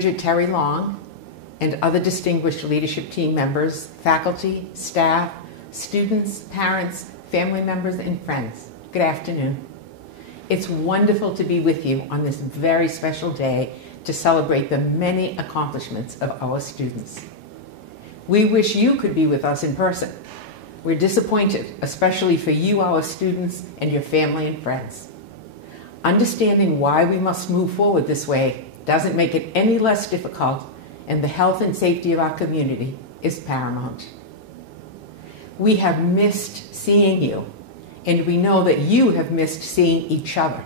Bridget Terry Long, and other distinguished leadership team members, faculty, staff, students, parents, family members, and friends. Good afternoon. It's wonderful to be with you on this very special day to celebrate the many accomplishments of our students. We wish you could be with us in person. We're disappointed, especially for you, our students, and your family and friends. Understanding why we must move forward this way doesn't make it any less difficult, and the health and safety of our community is paramount. We have missed seeing you, and we know that you have missed seeing each other.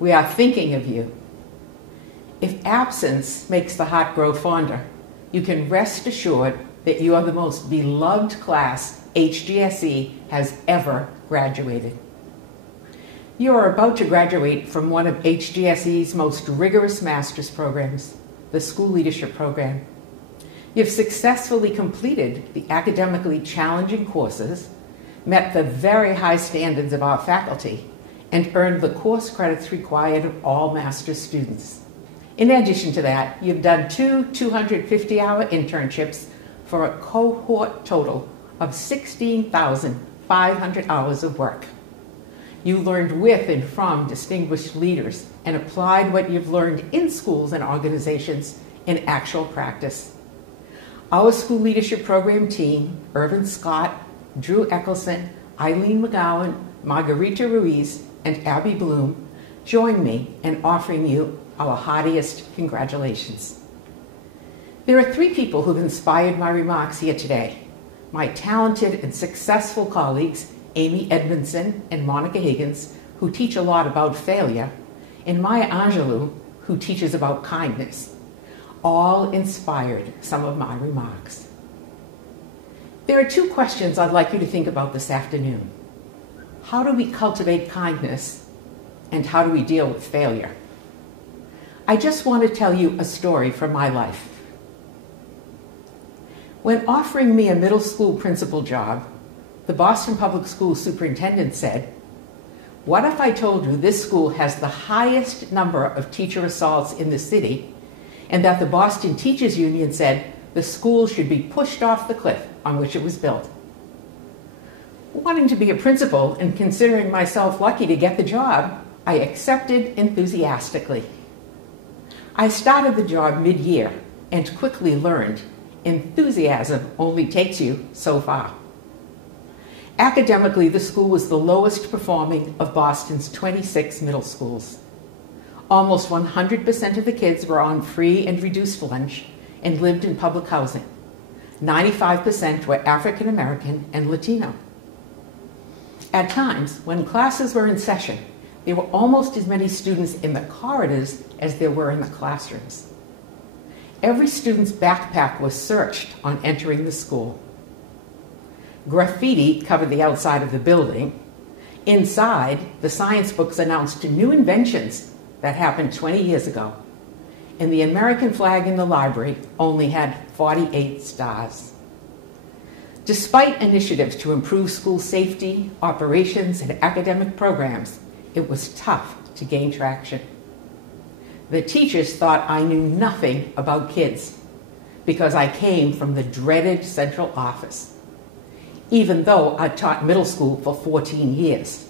We are thinking of you. If absence makes the heart grow fonder, you can rest assured that you are the most beloved class HGSE has ever graduated. You are about to graduate from one of HGSE's most rigorous master's programs, the School Leadership Program. You've successfully completed the academically challenging courses, met the very high standards of our faculty, and earned the course credits required of all master's students. In addition to that, you've done two 250-hour internships for a cohort total of 16,500 hours of work. You learned with and from distinguished leaders and applied what you've learned in schools and organizations in actual practice. Our School Leadership Program team, Irvin Scott, Drew Eckelson, Eileen McGowan, Margarita Ruiz, and Abby Bloom, join me in offering you our heartiest congratulations. There are three people who've inspired my remarks here today: my talented and successful colleagues, Amy Edmondson and Monica Higgins, who teach a lot about failure, and Maya Angelou, who teaches about kindness. All inspired some of my remarks. There are two questions I'd like you to think about this afternoon. How do we cultivate kindness, and how do we deal with failure? I just want to tell you a story from my life. When offering me a middle school principal job, the Boston Public Schools superintendent said, "What if I told you this school has the highest number of teacher assaults in the city, and that the Boston Teachers Union said the school should be pushed off the cliff on which it was built?" Wanting to be a principal and considering myself lucky to get the job, I accepted enthusiastically. I started the job mid-year and quickly learned enthusiasm only takes you so far. Academically, the school was the lowest performing of Boston's 26 middle schools. Almost 100% of the kids were on free and reduced lunch and lived in public housing. 95% were African American and Latino. At times, when classes were in session, there were almost as many students in the corridors as there were in the classrooms. Every student's backpack was searched on entering the school. Graffiti covered the outside of the building. Inside, the science books announced new inventions that happened 20 years ago. And the American flag in the library only had 48 stars. Despite initiatives to improve school safety, operations, and academic programs, it was tough to gain traction. The teachers thought I knew nothing about kids because I came from the dreaded central office, even though I taught middle school for 14 years.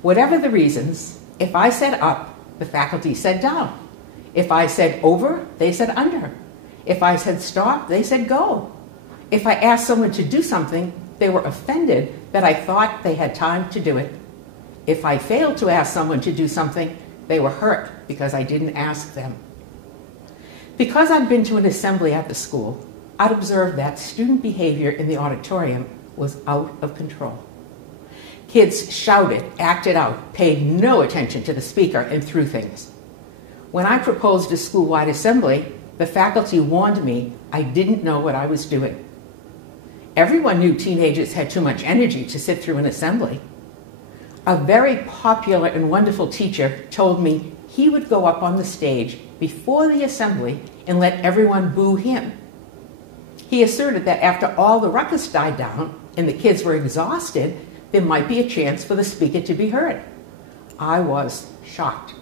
Whatever the reasons, if I said up, the faculty said down. If I said over, they said under. If I said stop, they said go. If I asked someone to do something, they were offended that I thought they had time to do it. If I failed to ask someone to do something, they were hurt because I didn't ask them. Because I'd been to an assembly at the school, I'd observed that student behavior in the auditorium was out of control. Kids shouted, acted out, paid no attention to the speaker, and threw things. When I proposed a school-wide assembly, the faculty warned me I didn't know what I was doing. Everyone knew teenagers had too much energy to sit through an assembly. A very popular and wonderful teacher told me he would go up on the stage before the assembly and let everyone boo him. He asserted that after all the ruckus died down and the kids were exhausted, there might be a chance for the speaker to be heard. I was shocked.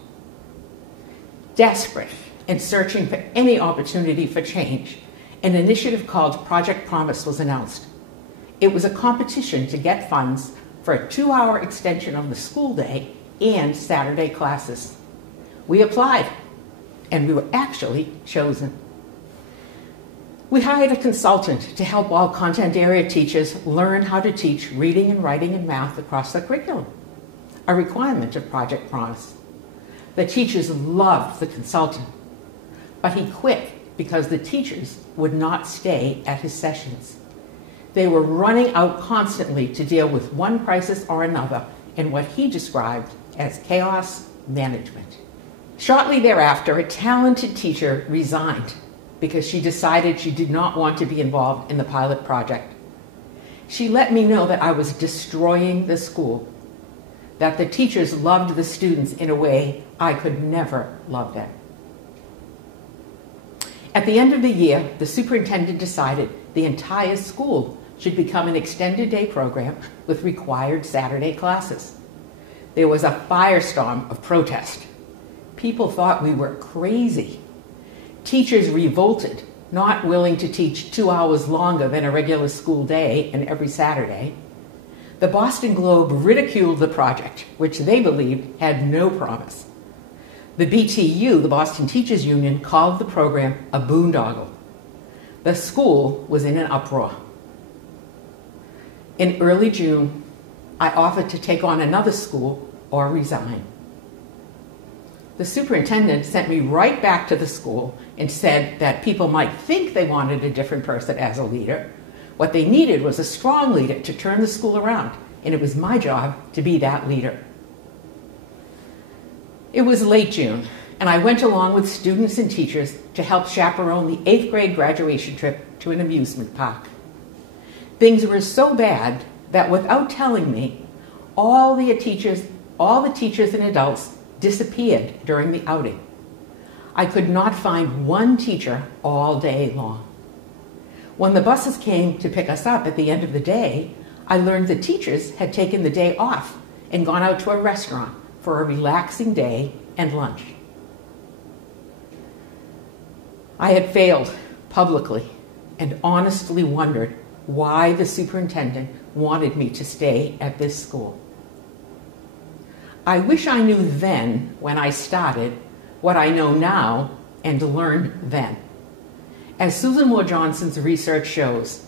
Desperate and searching for any opportunity for change, an initiative called Project Promise was announced. It was a competition to get funds for a 2-hour extension of the school day and Saturday classes. We applied, and we were actually chosen. We hired a consultant to help all content area teachers learn how to teach reading and writing and math across the curriculum, a requirement of Project Promise. The teachers loved the consultant, but he quit because the teachers would not stay at his sessions. They were running out constantly to deal with one crisis or another in what he described as chaos management. Shortly thereafter, a talented teacher resigned because she decided she did not want to be involved in the pilot project. She let me know that I was destroying the school, that the teachers loved the students in a way I could never love them. At the end of the year, the superintendent decided the entire school should become an extended day program with required Saturday classes. There was a firestorm of protest. People thought we were crazy. Teachers revolted, not willing to teach 2 hours longer than a regular school day and every Saturday. The Boston Globe ridiculed the project, which they believed had no promise. The BTU, the Boston Teachers Union, called the program a boondoggle. The school was in an uproar. In early June, I offered to take on another school or resign. The superintendent sent me right back to the school and said that people might think they wanted a different person as a leader. What they needed was a strong leader to turn the school around, and it was my job to be that leader. It was late June, and I went along with students and teachers to help chaperone the 8th grade graduation trip to an amusement park. Things were so bad that without telling me, all the teachers and adults disappeared during the outing. I could not find one teacher all day long. When the buses came to pick us up at the end of the day, I learned the teachers had taken the day off and gone out to a restaurant for a relaxing day and lunch. I had failed publicly and honestly wondered why the superintendent wanted me to stay at this school. I wish I knew then, when I started, what I know now and learned then. As Susan Moore Johnson's research shows,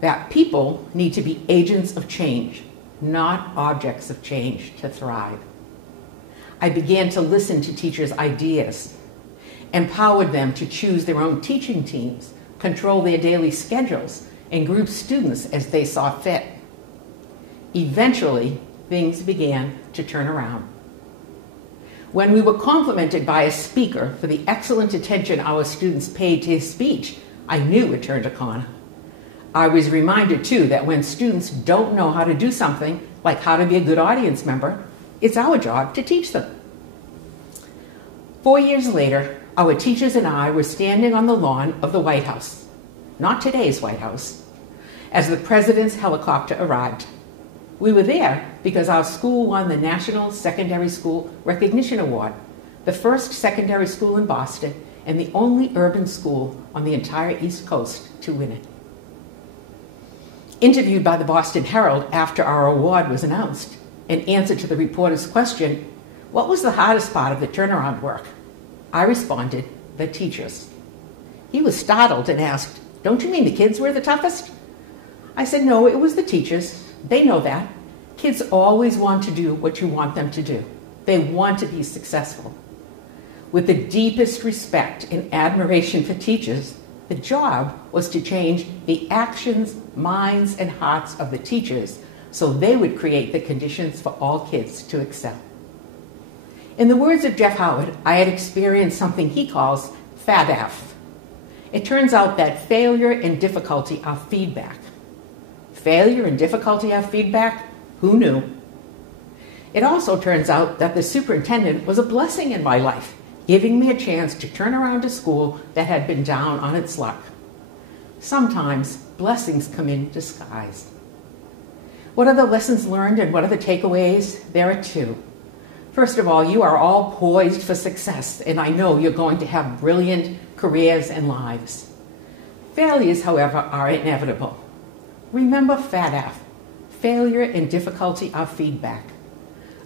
that people need to be agents of change, not objects of change, to thrive. I began to listen to teachers' ideas, empowered them to choose their own teaching teams, control their daily schedules, and group students as they saw fit. Eventually, things began to turn around. When we were complimented by a speaker for the excellent attention our students paid to his speech, I knew it turned a corner. I was reminded, too, that when students don't know how to do something, like how to be a good audience member, it's our job to teach them. 4 years later, our teachers and I were standing on the lawn of the White House, not today's White House, as the president's helicopter arrived. We were there because our school won the National Secondary School Recognition Award, the first secondary school in Boston and the only urban school on the entire East Coast to win it. Interviewed by the Boston Herald after our award was announced, in answer to the reporter's question, "What was the hardest part of the turnaround work?" I responded, "The teachers." He was startled and asked, "Don't you mean the kids were the toughest?" I said, "No, it was the teachers. They know that. Kids always want to do what you want them to do. They want to be successful." With the deepest respect and admiration for teachers, the job was to change the actions, minds, and hearts of the teachers so they would create the conditions for all kids to excel. In the words of Jeff Howard, I had experienced something he calls FADF. It turns out that failure and difficulty are feedback. Failure and difficulty are feedback? Who knew? It also turns out that the superintendent was a blessing in my life, giving me a chance to turn around a school that had been down on its luck. Sometimes blessings come in disguise. What are the lessons learned and what are the takeaways? There are two. First of all, you are all poised for success, and I know you're going to have brilliant careers and lives. Failures, however, are inevitable. Remember FATF. Failure and difficulty are feedback.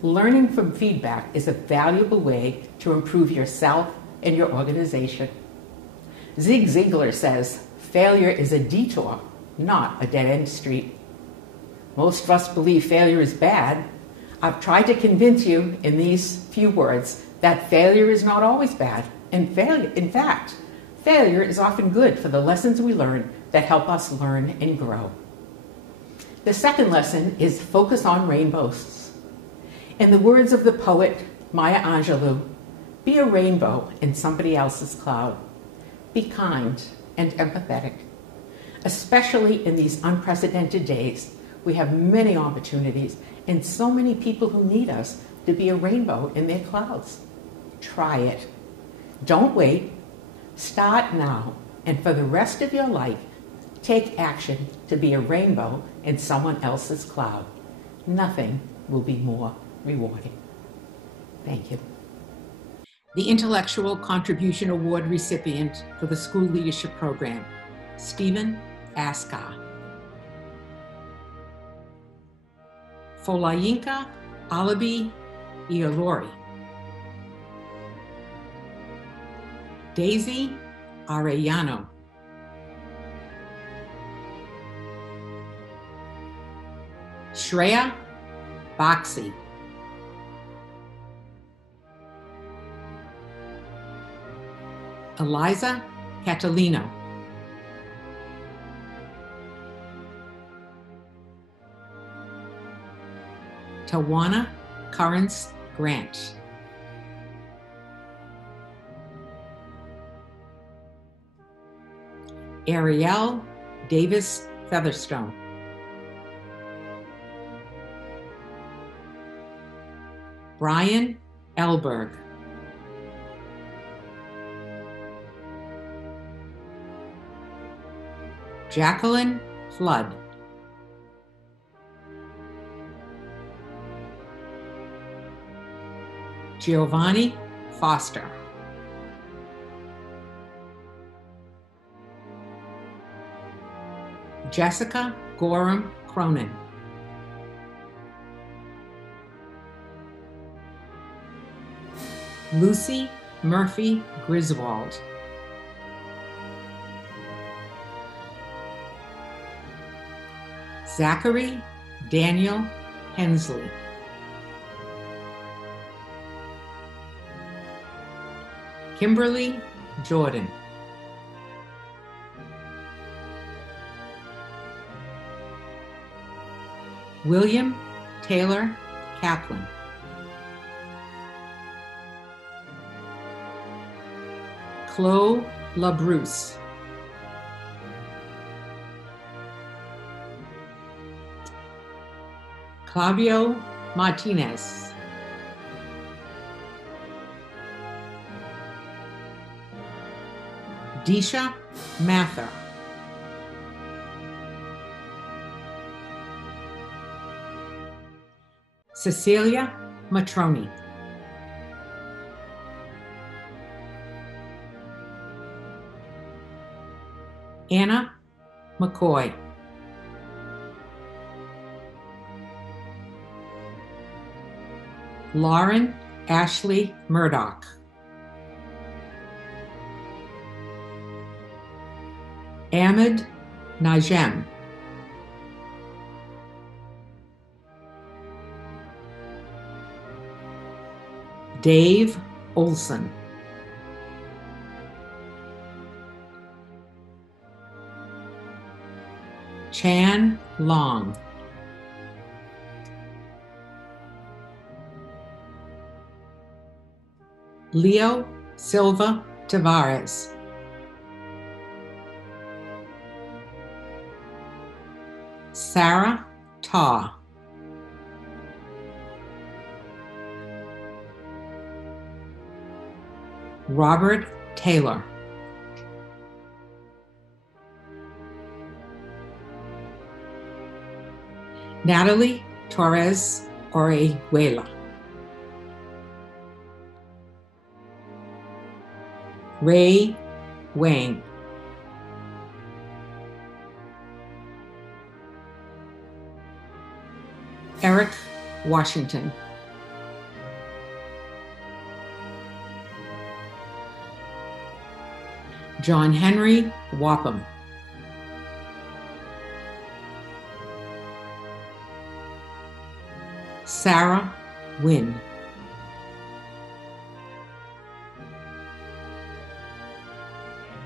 Learning from feedback is a valuable way to improve yourself and your organization. Zig Ziglar says, failure is a detour, not a dead-end street. Most of us believe failure is bad. I've tried to convince you in these few words that failure is not always bad. In fact, failure is often good for the lessons we learn that help us learn and grow. The second lesson is focus on rainbows. In the words of the poet Maya Angelou, be a rainbow in somebody else's cloud. Be kind and empathetic. Especially in these unprecedented days, we have many opportunities and so many people who need us to be a rainbow in their clouds. Try it. Don't wait. Start now, and for the rest of your life, take action to be a rainbow in someone else's cloud. Nothing will be more rewarding. Thank you. The Intellectual Contribution Award recipient for the School Leadership Program, Stephen Askar. Folayinka Alabi-llori. Daysy Arellano. Shreya Baxi. Eliza Catalino. Tawanna Currence-Grant. Arielle Davis-Featherstone. Brian Elberg. Jacqueline Flood. Giovanni Foster. Jessica Gorham Cronin. Lucy Murphy Griswold. Zachary Daniel Hensley. Kimberly Jordan. William Taylor Kaplan. Clo Labrousse. Claudio Martinez. Disha Mathur. Cecilia Matroni. Anna McCoy. Lauren Ashley Murdock. Ahmed Najm. Dave Olson. Chan Long. Leo Silva-Tavarez. Sarah Taw. Robert Taylor. Natalie Torres Orihuela. Ray Wang. Eric Washington. John Henry Wapham. Sarah Wynn.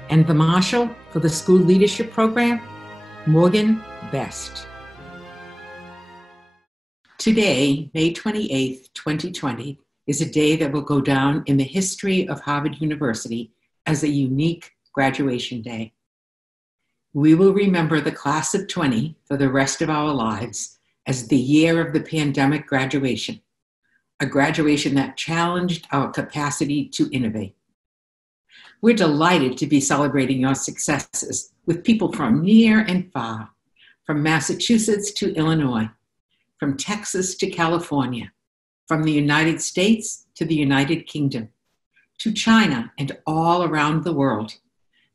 And the Marshal for the School Leadership Program, Morgan Best. Today, May 28th, 2020, is a day that will go down in the history of Harvard University as a unique graduation day. We will remember the class of 20 for the rest of our lives as the year of the pandemic graduation, a graduation that challenged our capacity to innovate. We're delighted to be celebrating your successes with people from near and far, from Massachusetts to Illinois, from Texas to California, from the United States to the United Kingdom, to China and all around the world.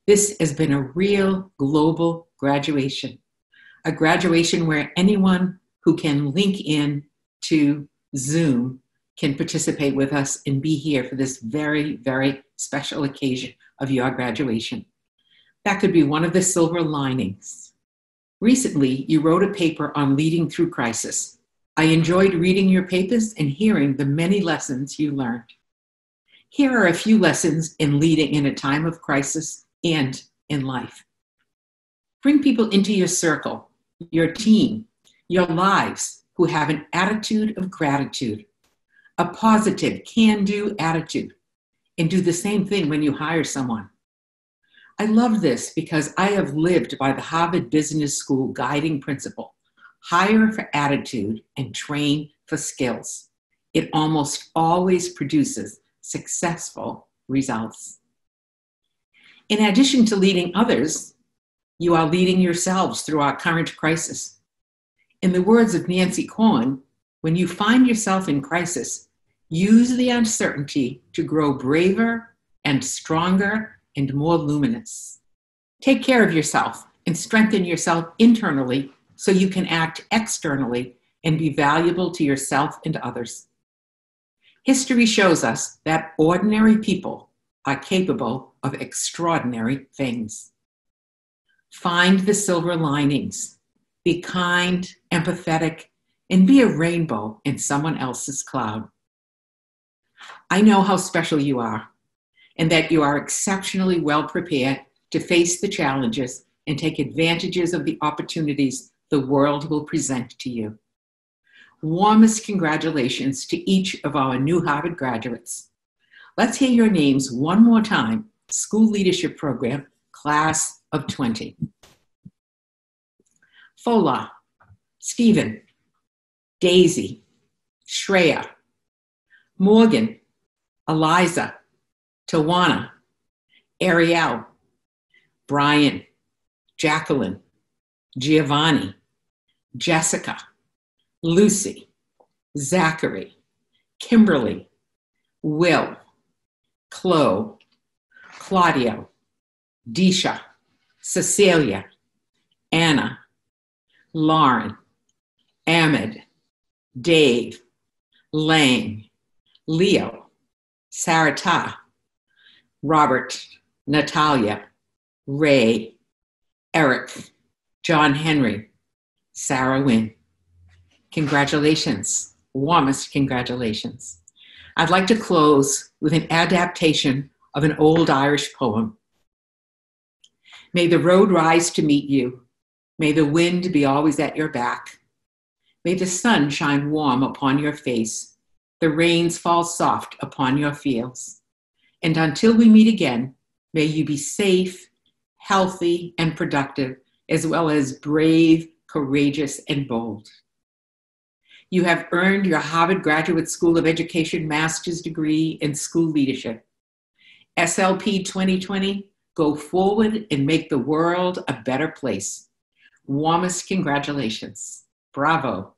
This has been a real global graduation, a graduation where anyone who can link in to Zoom can participate with us and be here for this very, very special occasion of your graduation. That could be one of the silver linings. Recently, you wrote a paper on leading through crisis. I enjoyed reading your papers and hearing the many lessons you learned. Here are a few lessons in leading in a time of crisis and in life. Bring people into your circle, your team, your lives who have an attitude of gratitude, a positive can-do attitude, and do the same thing when you hire someone. I love this because I have lived by the Harvard Business School guiding principle: hire for attitude and train for skills. It almost always produces successful results. In addition to leading others, you are leading yourselves through our current crisis. In the words of Nancy Cohen, when you find yourself in crisis, use the uncertainty to grow braver and stronger and more luminous. Take care of yourself and strengthen yourself internally so you can act externally and be valuable to yourself and others. History shows us that ordinary people are capable of extraordinary things. Find the silver linings. Be kind, empathetic, and be a rainbow in someone else's cloud. I know how special you are and that you are exceptionally well prepared to face the challenges and take advantages of the opportunities the world will present to you. Warmest congratulations to each of our new Harvard graduates. Let's hear your names one more time. School Leadership Program, Class of 20. Fola, Stephen, Daisy, Shreya, Morgan, Eliza, Tawanna, Arielle, Brian, Jacqueline, Giovanni, Jessica, Lucy, Zachary, Kimberly, Will, Clo, Claudio, Disha, Cecilia, Anna, Lauren, Ahmed, Dave, Lang, Leo, Sarata, Robert, Natalia, Ray, Eric, John Henry, Sarah Wynn. Congratulations, warmest congratulations. I'd like to close with an adaptation of an old Irish poem. May the road rise to meet you. May the wind be always at your back. May the sun shine warm upon your face. The rains fall soft upon your fields. And until we meet again, may you be safe, healthy, and productive, as well as brave, courageous, and bold. You have earned your Harvard Graduate School of Education master's degree in school leadership. SLP 2020, go forward and make the world a better place. Warmest congratulations. Bravo.